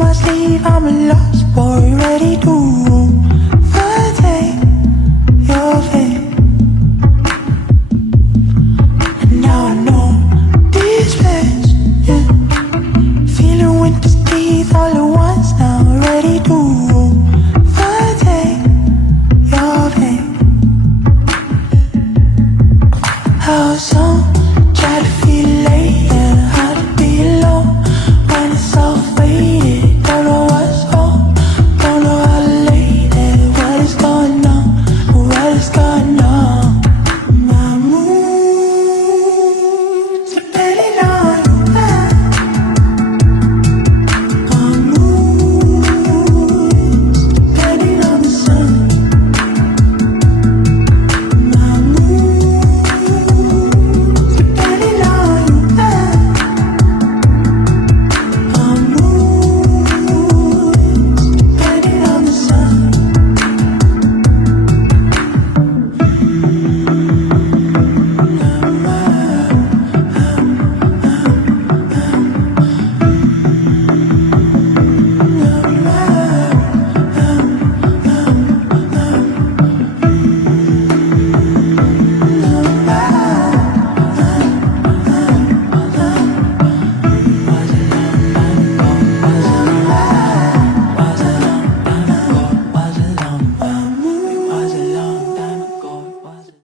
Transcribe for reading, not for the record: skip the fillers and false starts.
my sleeve, I'm a lost boy, ready to overtake your fate. And now I know these ways, yeah. Feeling winter's teeth all at once now.